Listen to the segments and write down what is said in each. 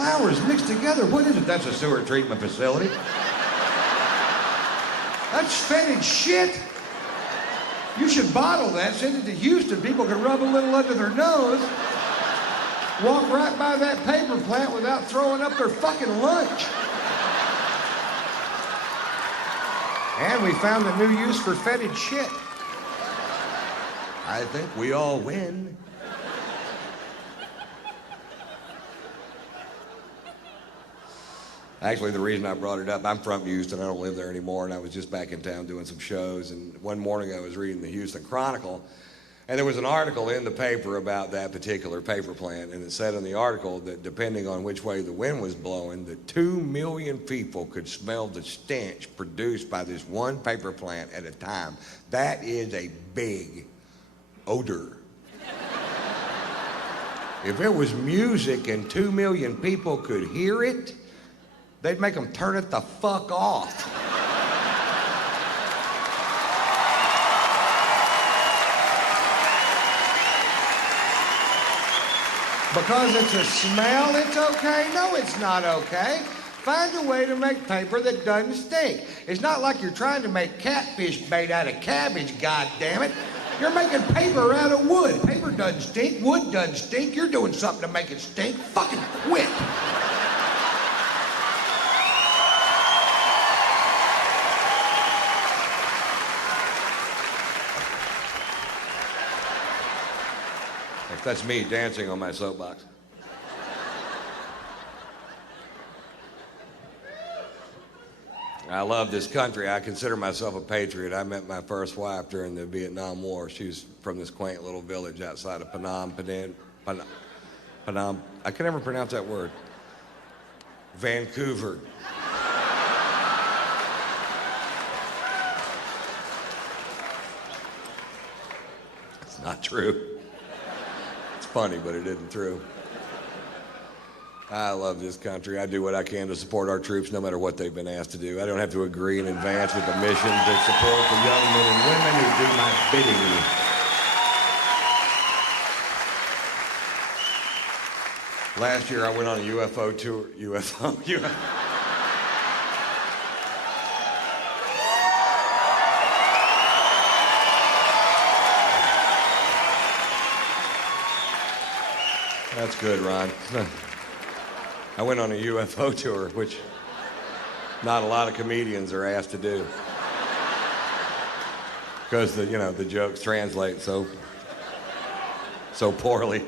flowers mixed together. What is it? That's a sewer treatment facility. That's fetid shit. You should bottle that, send it to Houston. People can rub a little under their nose. Walk right by that paper plant without throwing up their fucking lunch. And we found a new use for fetid shit. I think we all win. Actually, the reason I brought it up, I'm from Houston. I don't live there anymore, and I was just back in town doing some shows. And one morning I was reading the Houston Chronicle, and there was an article in the paper about that particular paper plant, and it said in the article that depending on which way the wind was blowing, that 2 million people could smell the stench produced by this one paper plant at a time. That is a big odor. If it was music and 2 million people could hear it, they'd make them turn it the fuck off. Because it's a smell, it's okay? No, it's not okay. Find a way to make paper that doesn't stink. It's not like you're trying to make catfish bait out of cabbage, goddammit. You're making paper out of wood. Paper doesn't stink, wood doesn't stink. You're doing something to make it stink. Fucking quit. That's me dancing on my soapbox. I love this country. I consider myself a patriot. I met my first wife during the Vietnam War. She was from this quaint little village outside of Phnom Penh. I can never pronounce that word. Vancouver. It's not true. Funny, but it isn't true. I love this country. I do what I can to support our troops no matter what they've been asked to do. I don't have to agree in advance with the mission to support the young men and women who do my bidding. Last year I went on a UFO tour. UFO. That's good, Ron. I went on a UFO tour, which not a lot of comedians are asked to do. Because the jokes translate so poorly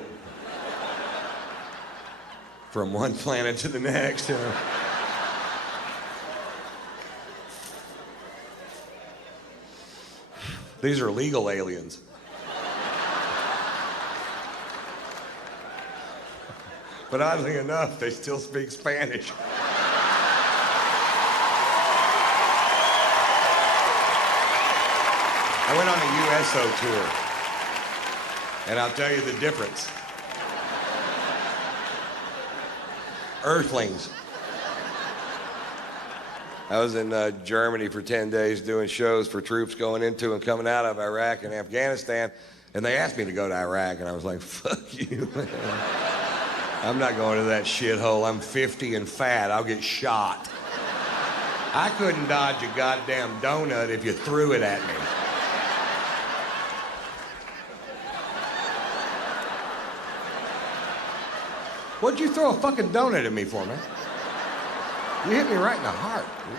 from one planet to the next. These are legal aliens. But oddly enough, they still speak Spanish. I went on a USO tour, and I'll tell you the difference. Earthlings. I was in Germany for 10 days doing shows for troops going into and coming out of Iraq and Afghanistan, and they asked me to go to Iraq, and I was like, fuck you, man. I'm not going to that shithole. I'm 50 and fat. I'll get shot. I couldn't dodge a goddamn donut if you threw it at me. What'd you throw a fucking donut at me for, man? You hit me right in the heart, dude.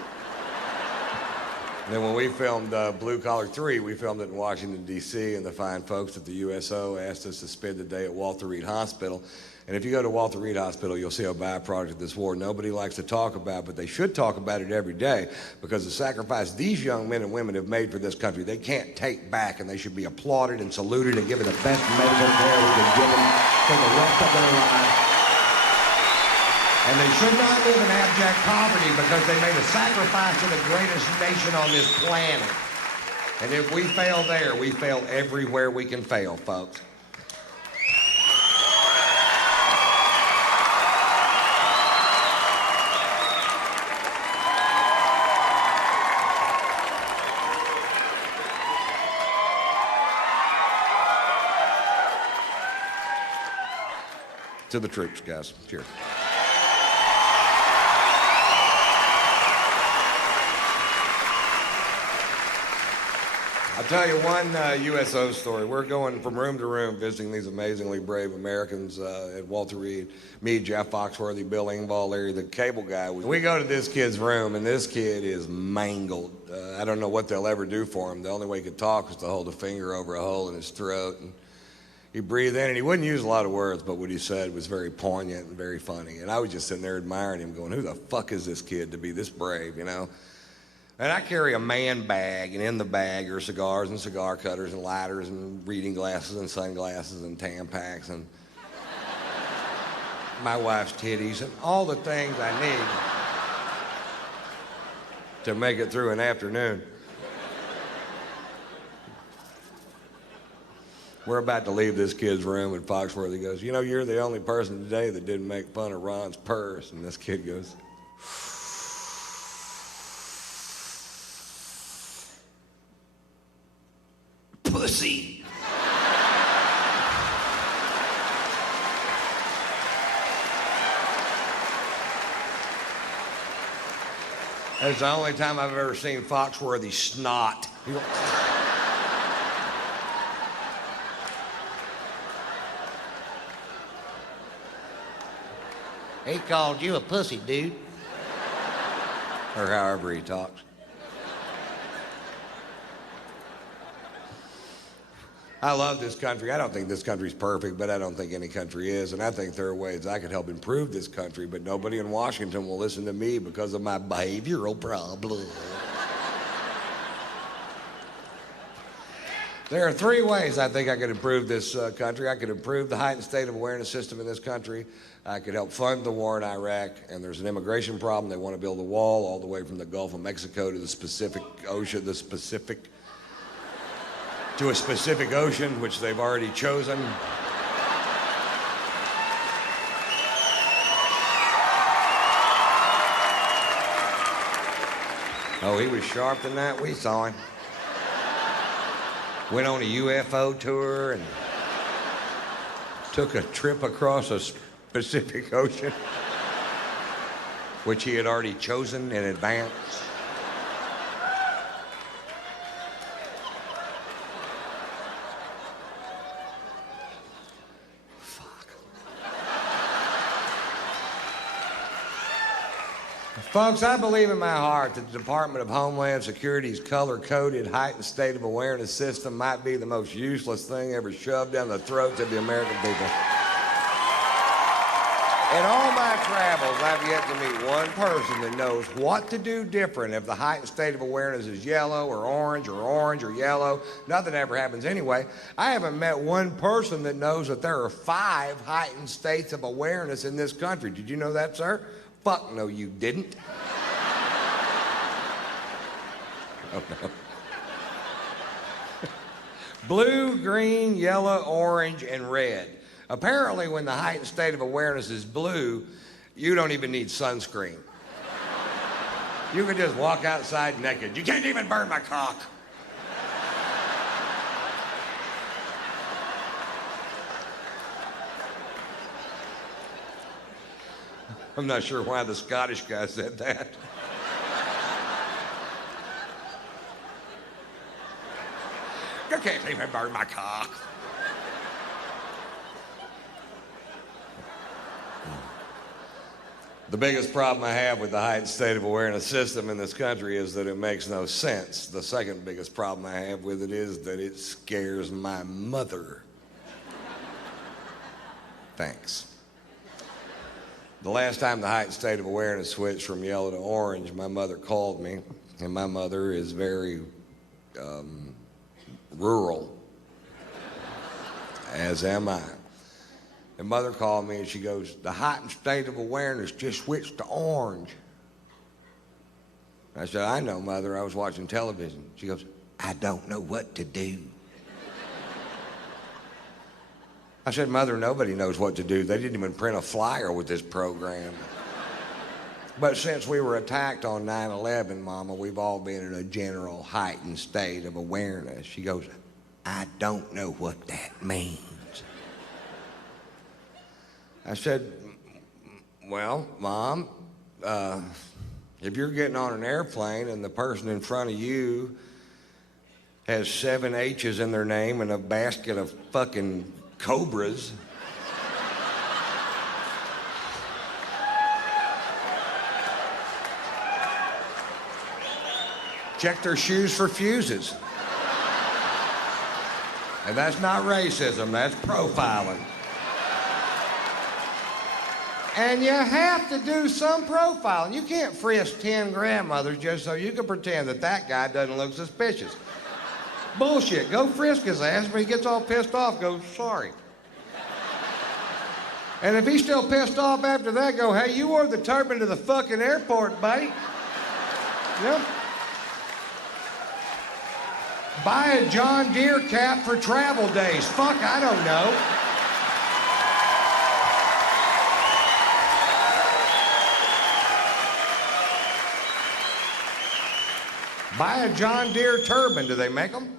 And then when we filmed Blue Collar 3, we filmed it in Washington, D.C., and the fine folks at the USO asked us to spend the day at Walter Reed Hospital. And if you go to Walter Reed Hospital, you'll see a byproduct of this war nobody likes to talk about, but they should talk about it every day, because the sacrifice these young men and women have made for this country, they can't take back, and they should be applauded and saluted and given the best medical care we can give them for the rest of their lives. And they should not live in abject poverty because they made a sacrifice to the greatest nation on this planet. And if we fail there, we fail everywhere we can fail, folks. To the troops, guys. Cheers. I'll tell you one USO story. We're going from room to room visiting these amazingly brave Americans at Walter Reed. Me, Jeff Foxworthy, Bill Engvall, Larry the Cable Guy. We go to this kid's room, and this kid is mangled. I don't know what they'll ever do for him. The only way he could talk was to hold a finger over a hole in his throat. And he'd breathe in, and he wouldn't use a lot of words, but what he said was very poignant and very funny. And I was just sitting there admiring him, going, who the fuck is this kid to be this brave, you know? And I carry a man bag, and in the bag are cigars and cigar cutters and lighters and reading glasses and sunglasses and Tampax and my wife's titties and all the things I need to make it through an afternoon. We're about to leave this kid's room, and Foxworthy goes, you know, you're the only person today that didn't make fun of Ron's purse. And this kid goes, pussy. That's the only time I've ever seen Foxworthy snot. He called you a pussy, dude. Or however he talks. I love this country. I don't think this country's perfect, but I don't think any country is. And I think there are ways I could help improve this country, but nobody in Washington will listen to me because of my behavioral problem. There are three ways I think I could improve this country. I could improve the heightened state of awareness system in this country. I could help fund the war in Iraq. And there's an immigration problem. They want to build a wall all the way from the Gulf of Mexico to the Pacific Ocean, to a specific ocean, which they've already chosen. Oh, he was sharp than that. We saw him. Went on a UFO tour and took a trip across a Pacific Ocean, which he had already chosen in advance. Folks, I believe in my heart that the Department of Homeland Security's color-coded heightened state of awareness system might be the most useless thing ever shoved down the throats of the American people. In all my travels, I've yet to meet one person that knows what to do different if the heightened state of awareness is yellow or orange or yellow. Nothing ever happens anyway. I haven't met one person that knows that there are 5 heightened states of awareness in this country. Did you know that, sir? Fuck no, you didn't. Oh, no. Blue, green, yellow, orange, and red. Apparently, when the heightened state of awareness is blue, you don't even need sunscreen. You can just walk outside naked. You can't even burn my cock. I'm not sure why the Scottish guy said that. You can't even burn my cock. The biggest problem I have with the heightened state of awareness system in this country is that it makes no sense. The second biggest problem I have with it is that it scares my mother. Thanks. The last time the heightened state of awareness switched from yellow to orange, my mother called me, and my mother is very rural, as am I. And mother called me and she goes, the heightened state of awareness just switched to orange. I said, I know, Mother, I was watching television. She goes, I don't know what to do. I said, Mother, nobody knows what to do. They didn't even print a flyer with this program. But since we were attacked on 9/11, Mama, we've all been in a general heightened state of awareness. She goes, I don't know what that means. I said, well, Mom, if you're getting on an airplane and the person in front of you has 7 H's in their name and a basket of fucking cobras. Check their shoes for fuses. And that's not racism, that's profiling. And you have to do some profiling. You can't frisk 10 grandmothers just so you can pretend that that guy doesn't look suspicious. Bullshit. Go frisk his ass. When he gets all pissed off, go, sorry. And if he's still pissed off after that, go, hey, you wore the turban to the fucking airport, buddy. Yep. Buy a John Deere cap for travel days. Fuck, I don't know. Buy a John Deere turban. Do they make them?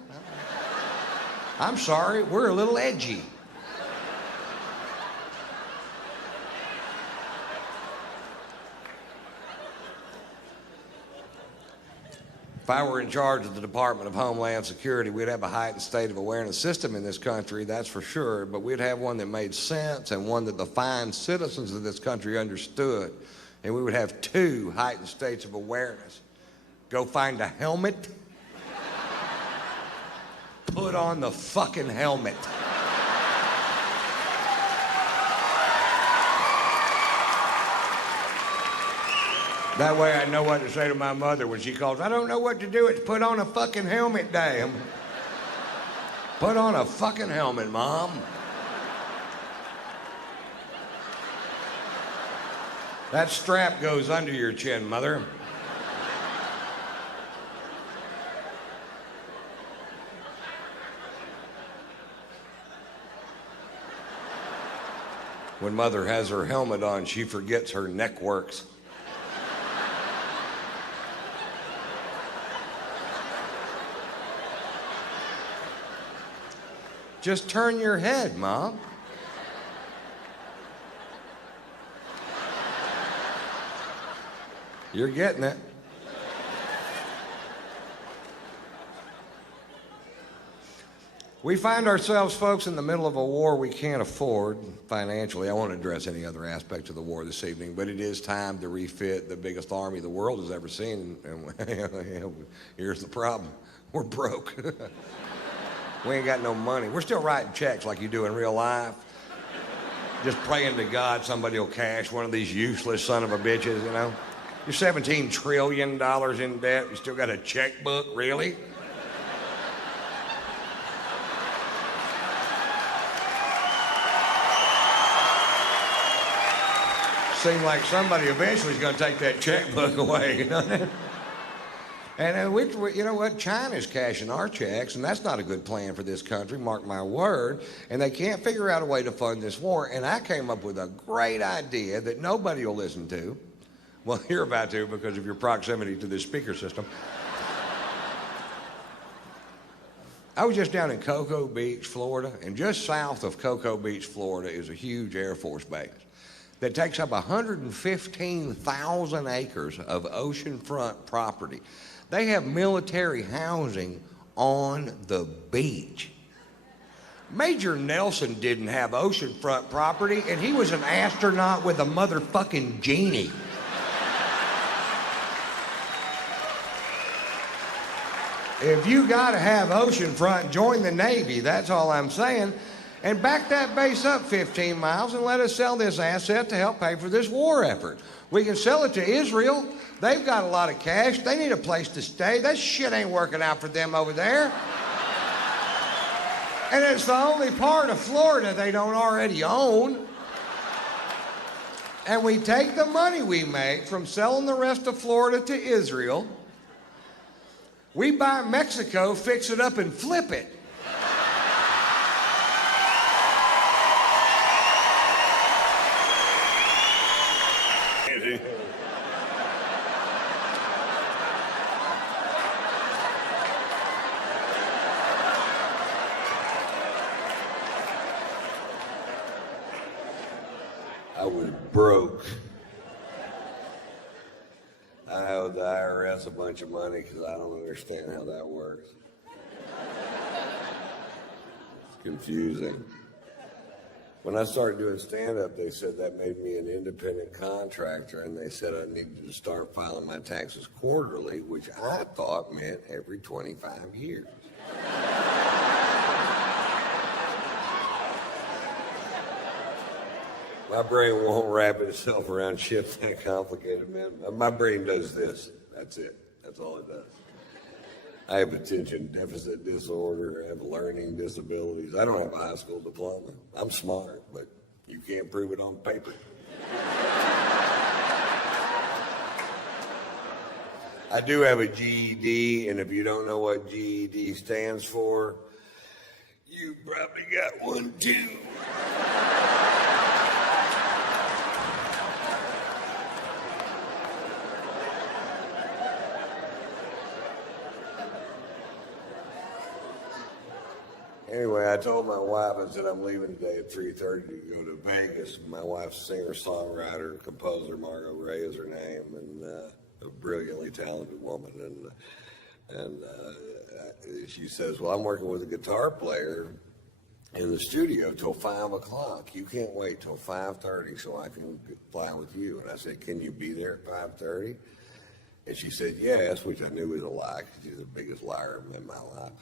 I'm sorry, we're a little edgy. If I were in charge of the Department of Homeland Security, we'd have a heightened state of awareness system in this country, that's for sure, but we'd have one that made sense and one that the fine citizens of this country understood. And we would have 2 heightened states of awareness. Go find a helmet. Put on the fucking helmet. That way I know what to say to my mother when she calls. I don't know what to do. It's put on a fucking helmet, damn. Put on a fucking helmet, Mom. That strap goes under your chin, Mother. When Mother has her helmet on, she forgets her neck works. Just turn your head, Mom. You're getting it. We find ourselves, folks, in the middle of a war we can't afford financially. I won't address any other aspect of the war this evening, but it is time to refit the biggest army the world has ever seen. And here's the problem. We're broke. We ain't got no money. We're still writing checks like you do in real life. Just praying to God somebody will cash one of these useless son of a bitches, you know? You're $17 trillion in debt. You still got a checkbook, really? Seems like somebody eventually is going to take that checkbook away, you know? And we, you know what? China's cashing our checks, and that's not a good plan for this country, mark my word. And they can't figure out a way to fund this war. And I came up with a great idea that nobody will listen to. Well, you're about to because of your proximity to this speaker system. I was just down in Cocoa Beach, Florida, and just south of Cocoa Beach, Florida is a huge Air Force base that takes up 115,000 acres of oceanfront property. They have military housing on the beach. Major Nelson didn't have oceanfront property, and he was an astronaut with a motherfucking genie. If you gotta have oceanfront, join the Navy, that's all I'm saying. And back that base up 15 miles and let us sell this asset to help pay for this war effort. We can sell it to Israel. They've got a lot of cash. They need a place to stay. That shit ain't working out for them over there. And it's the only part of Florida they don't already own. And we take the money we make from selling the rest of Florida to Israel. We buy Mexico, fix it up, and flip it. I was broke. I owe the IRS a bunch of money because I don't understand how that works. confusing. When I started doing stand-up, they said that made me an independent contractor, and they said I needed to start filing my taxes quarterly, which I thought meant every 25 years. My brain won't wrap itself around shit that complicated, man. My brain does this. That's it. That's all it does. I have attention deficit disorder. I have learning disabilities. I don't have a high school diploma. I'm smart, but you can't prove it on paper. I do have a GED, and if you don't know what GED stands for, you probably got one too. Anyway, I told my wife, I said, I'm leaving today at 3:30 to go to Vegas. My wife's singer-songwriter, composer, Margot Ray is her name, and a brilliantly talented woman. And she says, well, I'm working with a guitar player in the studio till 5 o'clock. You can't wait till 5:30 so I can fly with you. And I said, can you be there at 5:30? And she said, yes, which I knew was a lie, because she's the biggest liar in my life.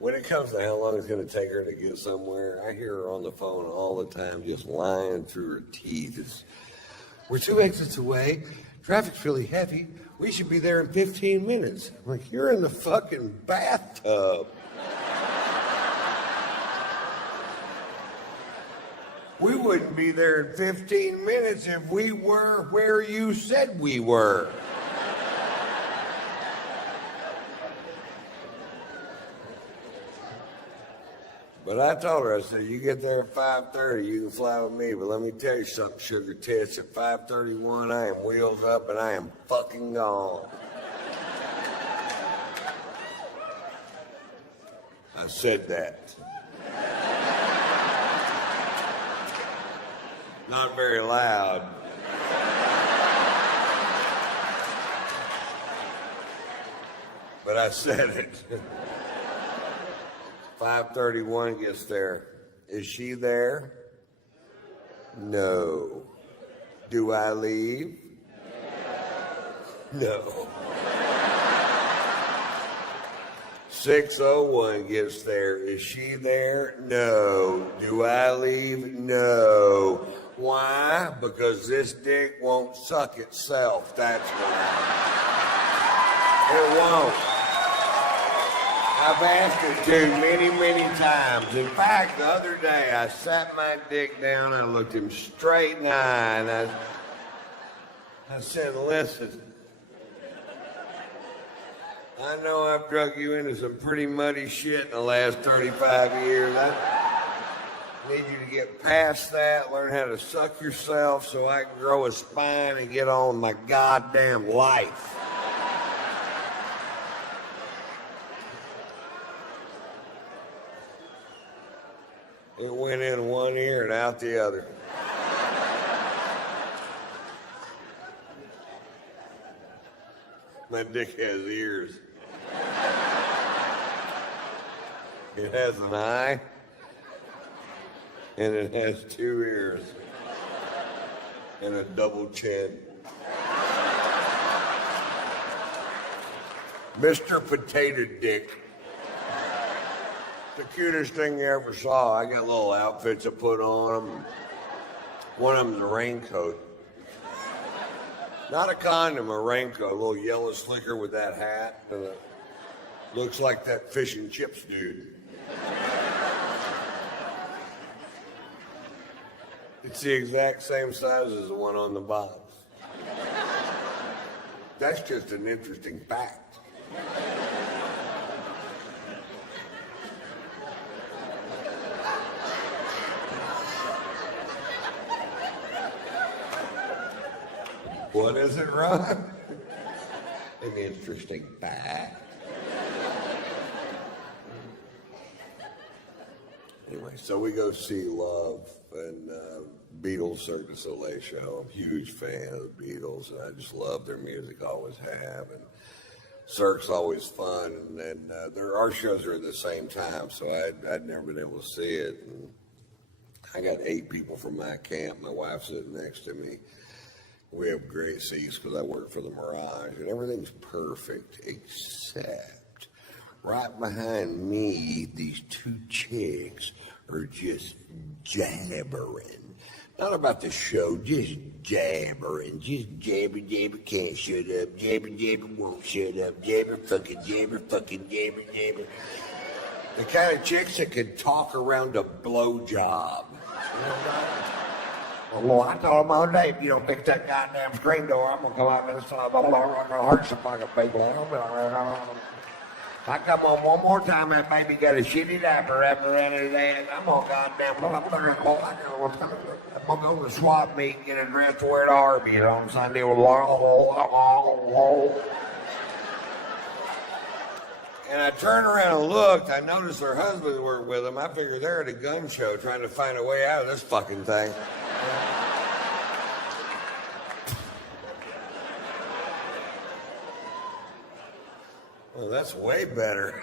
When it comes to how long it's going to take her to get somewhere, I hear her on the phone all the time just lying through her teeth. We're 2 exits away. Traffic's really heavy. We should be there in 15 minutes. I'm like, you're in the fucking bathtub. We wouldn't be there in 15 minutes if we were where you said we were. But I told her, I said, you get there at 5:30, you can fly with me. But let me tell you something, sugar tits. At 5:31, I am wheels up and I am fucking gone. I said that. Not very loud. But I said it. 5:31 gets there. Is she there? No. Do I leave? No. 6:01 gets there. Is she there? No. Do I leave? No. Why? Because this dick won't suck itself. That's why. It won't. I've asked it to many, many times. In fact, the other day, I sat my dick down, I looked him straight in the eye, and I said, listen, I know I've drug you into some pretty muddy shit in the last 35 years. I need you to get past that, learn how to suck yourself so I can grow a spine and get on with my goddamn life. It went in one ear and out the other. My dick has ears. It has an eye, and it has 2 ears, and a double chin. Mr. Potato Dick. The cutest thing you ever saw. I got little outfits I put on them. One of them's a raincoat. Not a condom, a raincoat. A little yellow slicker with that hat. And looks like that fish and chips dude. It's the exact same size as the one on the box. That's just an interesting fact. What is it, Ron? An interesting fact. Anyway, so we go see Love and Beatles Cirque du Soleil show. I'm a huge fan of the Beatles, and I just love their music, always have. And Cirque's always fun, and our shows are at the same time, so I'd never been able to see it. And I got 8 people from my camp. My wife's sitting next to me. We have great seats because I work for the Mirage, and everything's perfect except right behind me, these 2 chicks are just jabbering. Not about the show, just jabbering. Just jabber, jabber, can't shut up. Jabber, jabber, won't shut up. Jabber, fucking jabber, jabber. The kind of chicks that could talk around a blowjob. Well, I told him all day, if you don't fix that goddamn screen door, I'm going to come out this time. I'm going to hurt some fucking people. If I come on one more time, that baby got a shitty diaper wrapped around his ass, I'm going to goddamn, I'm going to go to the swap meet and get a dress to wear to Arby's on Sunday with And I turned around and looked. I noticed her husband were with them. I figured they're at a gun show trying to find a way out of this fucking thing. Well, that's way better.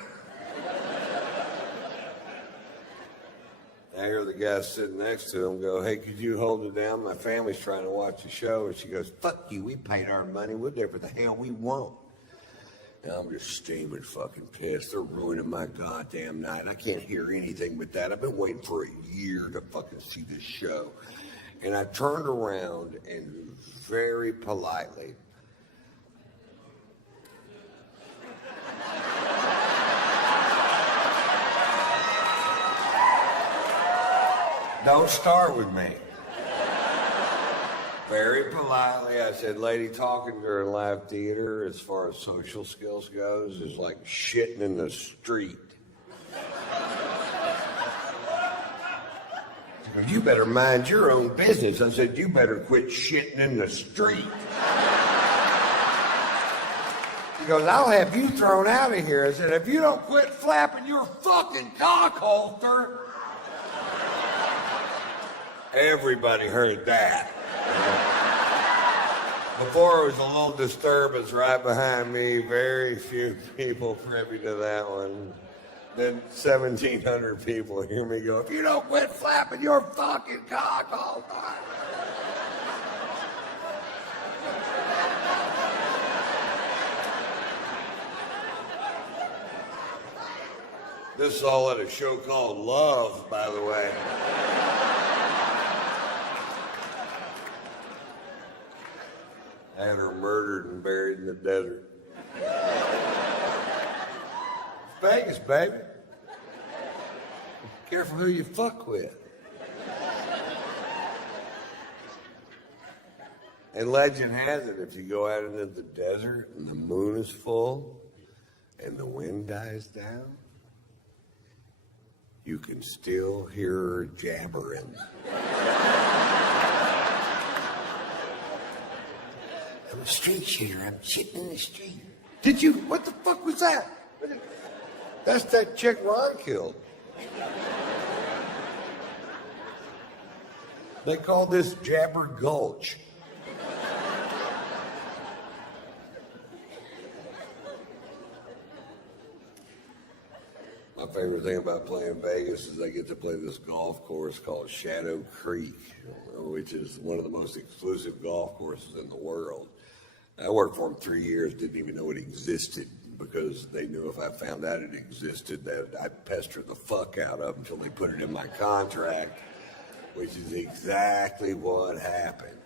I hear the guy sitting next to him go, hey, could you hold it down? My family's trying to watch the show. And she goes, fuck you, we paid our money. We'll do whatever the hell we want. And I'm just steaming fucking pissed. They're ruining my goddamn night. I can't hear anything but that. I've been waiting for a year to fucking see this show. And I turned around and very politely, don't start with me. Very politely, I said, lady, talking during live theater as far as social skills goes is like shitting in the street. She goes, you better mind your own business. I said, you better quit shitting in the street. She goes, I'll have you thrown out of here. I said, if you don't quit flapping your fucking cock holster. Everybody heard that. Before it was a little disturbance right behind me, very few people privy to that one. Then 1,700 people hear me go, if you don't quit flapping your fucking cock all the time. This is all at a show called Love, by the way. I had her murdered and buried in the desert. It's Vegas, baby. Careful who you fuck with. And legend has it, if you go out into the desert and the moon is full and the wind dies down, you can still hear her jabbering. I'm a street shooter. I'm shitting in the street. Did you? What the fuck was that? That's that chick Ron killed. They call this Jabber Gulch. My favorite thing about playing Vegas is I get to play this golf course called Shadow Creek, which is one of the most exclusive golf courses in the world. I worked for them 3 years, didn't even know it existed because they knew if I found out it existed that I'd pester the fuck out of them until they put it in my contract, which is exactly what happened.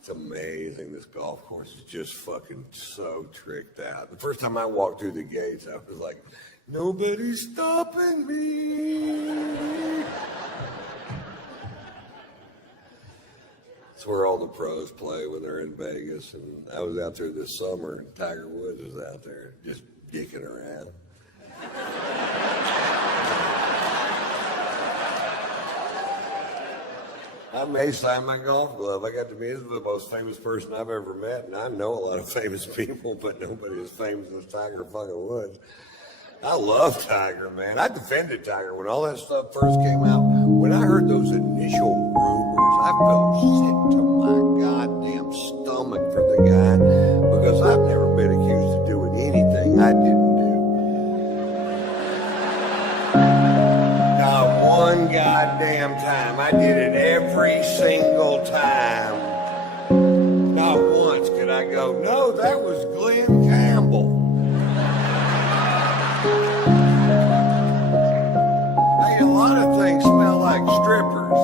It's amazing. This golf course is just fucking so tricked out. The first time I walked through the gates, I was like, nobody's stopping me. It's where all the pros play when they're in Vegas. And I was out there this summer, and Tiger Woods was out there just dicking around. I may sign my golf glove. I got to meet the most famous person I've ever met, and I know a lot of famous people, but nobody as famous as Tiger fucking Woods. I love Tiger, man. I defended Tiger when all that stuff first came out. When I heard those initial rumors, I felt sick to my goddamn stomach for the guy time. I did it every single time. Not once could I go, no, that was Glenn Campbell. Hey, a lot of things smell like strippers.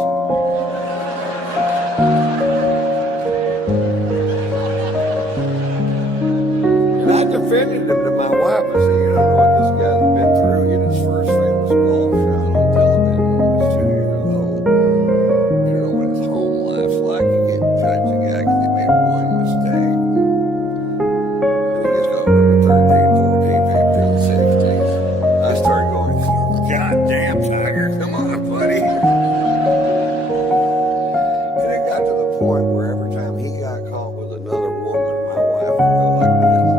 And I defended him to my wife. I said, you don't know what this guy's been through. He did his first famous golf shot on television when he was 2 years old. You don't know what his home life's like. You can't judge the guy because he made one mistake. And he gets to number 13, 14, 15, 16. I started going, God damn, Tiger, come on, buddy. And it got to the point where every time he got caught with another woman, my wife would go like this.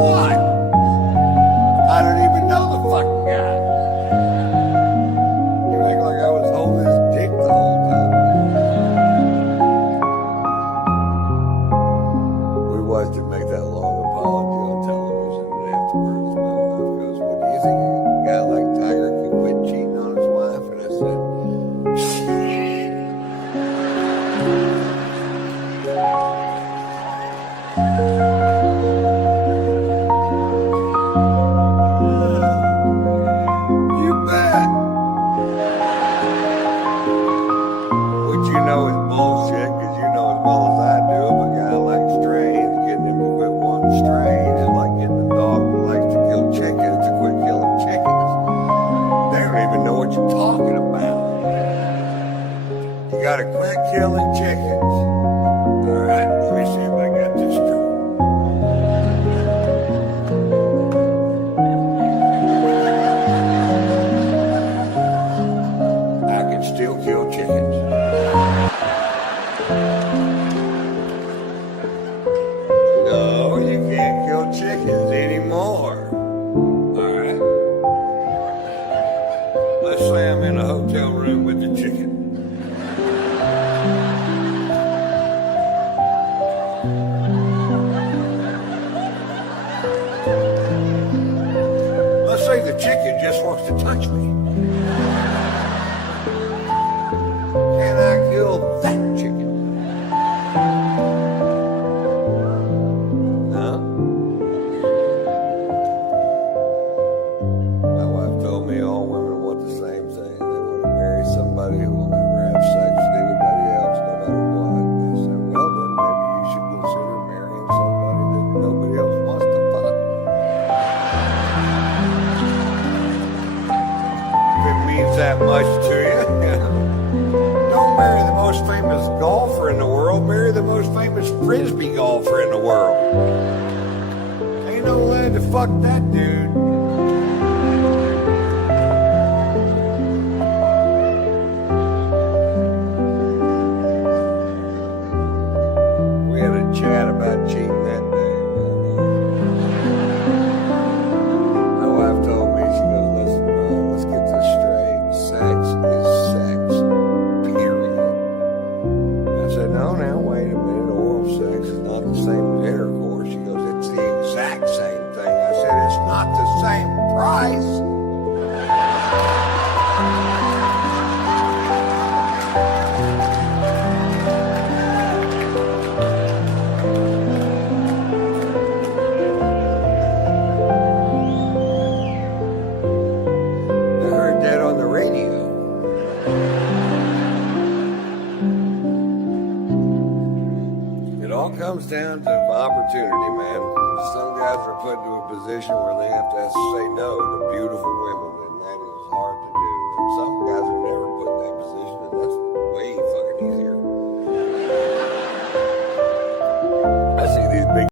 What? I don't even know the fucking guy. You act like I was holding his dick the whole time. We watched him make that long apology on television, and afterwards my wife goes, well, do you think a guy like Tiger could quit cheating on his wife? And I said, you bet. What you know is bullshit, because you know as well as I do, if a guy likes strains, getting him to quit wanting strains is like getting a dog that likes to kill chickens to quit killing chickens. They don't even know what you're talking about. You gotta quit killing chickens. All right, let me see if I got this straight. I can still kill chickens. No, you can't kill chickens anymore. All right. Let's say I'm in a hotel room with the chicken. Let's say the chicken just wants to touch me. Can I kill that chicken? No. My wife told me all women want the same thing. They want to marry somebody who will never have sex with anybody else, no matter what. I said, well, then maybe you should consider marrying somebody that nobody else wants to fuck. If it means that much to you. Don't marry the most famous golfer in the world. Marry the most famous frisbee golfer in the world. Ain't no way to fuck that dude. We had a chat about cheating that day. My wife told me, she goes, listen, let's get this straight. Sex is sex, period. I said, no, now, wait a minute. Oral sex is not the same as intercourse. She goes, it's the exact same thing. I said, it's not the same price. I heard that on the radio. It all comes down to opportunity, man. Some guys are put into a position where they have to say no to beautiful